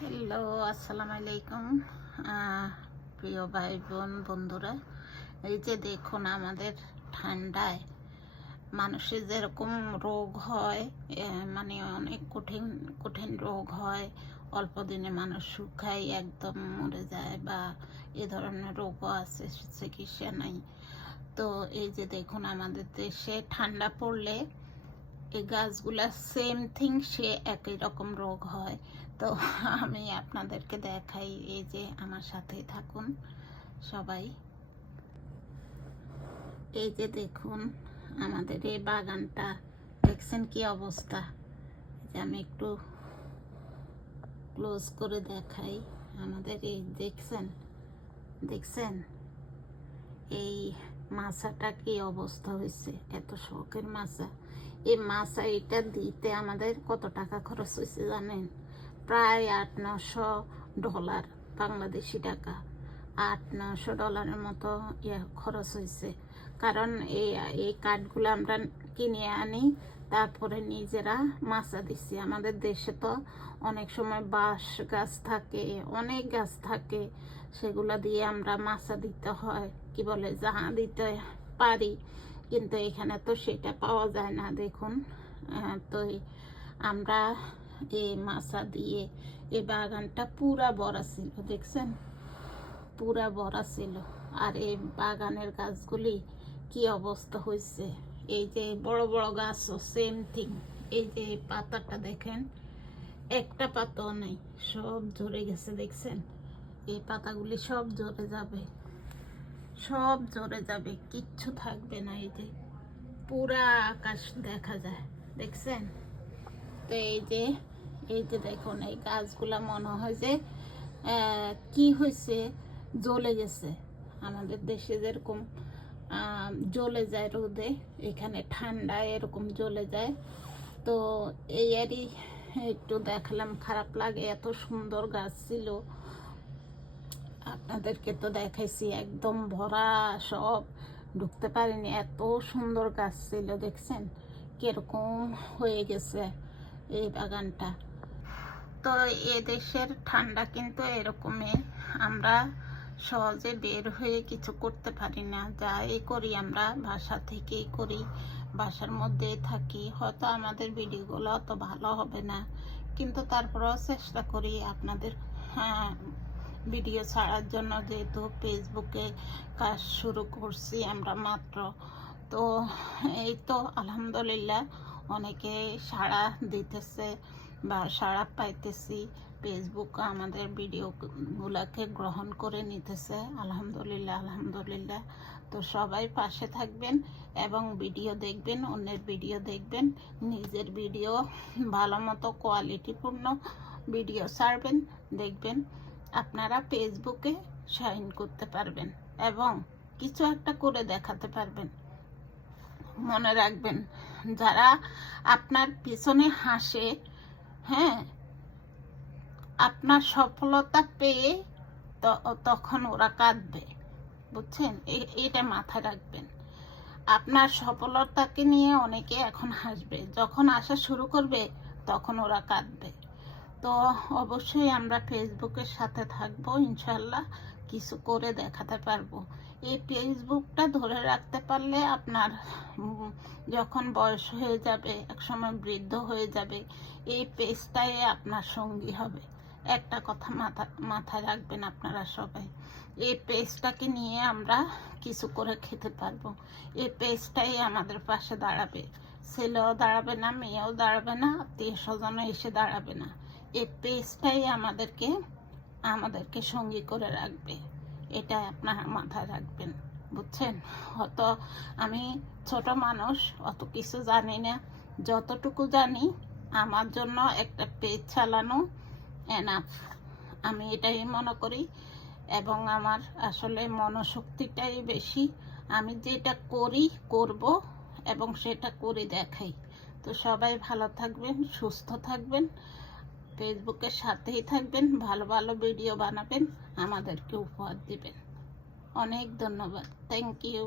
Hello, আসসালামু আলাইকুম। প্রিয় ভাই বোন বন্ধুরা, এই যে দেখুন আমাদের ঠান্ডায় মানুষের যেরকম রোগ হয়, মানে অনেক কঠিন কঠিন রোগ হয়, অল্প দিনে মানুষ শুকায় একদম মরে যায়, বা এ ধরনের রোগও আছে, চিকিৎসা নাই। তো এই যে দেখুন আমাদের দেশে ঠান্ডা পড়লে এই গাছগুলা সেম থিং, সে একই রকম রোগ হয়। তো আমি আপনাদেরকে দেখাই, এই যে আমার সাথেই থাকুন সবাই। এই যে দেখুন আমাদের এই বাগানটা, দেখছেন কি অবস্থা। যে আমি একটু ক্লোজ করে দেখাই আমাদের এই, দেখছেন দেখছেন এই মাছাটা কি অবস্থা হয়েছে, এত শখের মাছা। এই মাছা এটা দিতে আমাদের কত টাকা খরচ হয়েছে জানেন? প্রায় $800 বাংলাদেশি টাকা, $800 মতো খরচ হয়েছে। কারণ এই কাঠগুলো আমরা কিনে আনি, তারপরে নিজেরা মাছা দিচ্ছি। আমাদের দেশে তো অনেক সময় বাঁশ গাছ থাকে, অনেক গাছ থাকে, সেগুলো দিয়ে আমরা মাছা দিতে হয়, কি বলে, জাহা দিতে পারি। কিন্তু এখানে তো সেটা পাওয়া যায় না। দেখুন, তো আমরা এই মাছা দিয়ে এই বাগানটা পুরা ভরা ছিল, দেখছেন, পুরা ভরা ছিল। আর এই বাগানের গাছগুলি কি অবস্থা হয়েছে, এই যে বড় বড় গাছও সেম থিং। এই যে পাতাটা দেখেন, একটা পাতাও নেই, সব ঝরে গেছে, দেখছেন। এই পাতাগুলি সব ঝরে যাবে, সব ঝরে যাবে, কিচ্ছু থাকবে না। এই যে পুরা আকাশ দেখা যায়, দেখছেন। তো এই যে দেখুন এই গাছগুলা মনে হয় যে কি হয়েছে, জ্বলে গেছে। আমাদের দেশে যেরকম জ্বলে যায় রোদে, এখানে ঠান্ডায় এরকম জ্বলে যায়। তো এরই একটু দেখালাম, খারাপ লাগে। এত সুন্দর গাছ ছিল, আপনাদেরকে তো দেখাইছি, একদম ভরা, সব ঢুকতে পারিনি, এত সুন্দর গাছ ছিল। দেখছেন কিরকম হয়ে গেছে এই বাগানটা। তো এ দেশের ঠান্ডা কিন্তু এরকমই, আমরা সহজে বের হয়ে কিছু করতে পারি না। যাই করি আমরা বাসা থেকেই করি, বাসার মধ্যেই থাকি। হয়তো আমাদের ভিডিওগুলো অত ভালো হবে না, কিন্তু তারপরেও চেষ্টা করি আপনাদের ভিডিও ছাড়ার জন্য, যেহেতু ফেসবুকে কাজ শুরু করছি আমরা মাত্র। তো এই তো আলহামদুলিল্লাহ অনেকে সাড়া দিতেছে বা সাড়া পাইতেছি, ফেসবুক আমাদের ভিডিওগুলোকে গ্রহণ করে নিতেছে, আলহামদুলিল্লাহ আলহামদুলিল্লাহ। তো সবাই পাশে থাকবেন এবং ভিডিও দেখবেন, অন্যের ভিডিও দেখবেন, নিজের ভিডিও ভালো মতো কোয়ালিটিপূর্ণ ভিডিও ছাড়বেন, দেখবেন আপনারা ফেসবুকে শাইন করতে পারবেন এবং কিছু একটা করে দেখাতে পারবেন। মনে রাখবেন, যারা আপনার পিছনে হাসে, হ্যাঁ, আপনার সফলতা পেয়ে তখন ওরা কাঁদবে, বুঝছেন। এটা মাথায় রাখবেন। আপনার সফলতাকে নিয়ে অনেকে এখন হাসবে, যখন আসা শুরু করবে তখন ওরা কাঁদবে। তো অবশ্যই আমরা ফেসবুকের সাথে থাকবো, ইনশাল্লাহ কিছু করে দেখাতে পারবো। এই ফেসবুকটা ধরে রাখতে পারলে আপনার যখন বয়স হয়ে যাবে, একসময় বৃদ্ধ হয়ে যাবে, এই পেজটাই আপনার সঙ্গী হবে। একটা কথা মাথায় রাখবেন আপনারা সবাই, এই পেজটাকে নিয়ে আমরা কিছু করে খেতে পারবো। এই পেজটাই আমাদের পাশে দাঁড়াবে, ছেলেও দাঁড়াবে না, মেয়েও দাঁড়াবে না, আত্মীয় স্বজনও এসে দাঁড়াবে না। এই পেজটাই আমাদেরকে সঙ্গী করে রাখবে, এটা আপনারা মাথায় রাখবেন, বুঝছেন। হয়তো আমি ছোট মানুষ, অত কিছু জানি না, যতটুকু জানি আমার জন্য একটা পেজ চালানো এনাফ, আমি এটাই মনে করি। এবং আমার আসলে মনোশক্তিটাই বেশি, আমি যেটা করি করব এবং সেটা করে দেখাই। তো সবাই ভালো থাকবেন, সুস্থ থাকবেন, ফেসবুকের সাথেই থাকবেন, ভালো ভালো ভিডিও বানাবেন, আমাদেরকে উপহার দিবেন। অনেক ধন্যবাদ, থ্যাংক ইউ।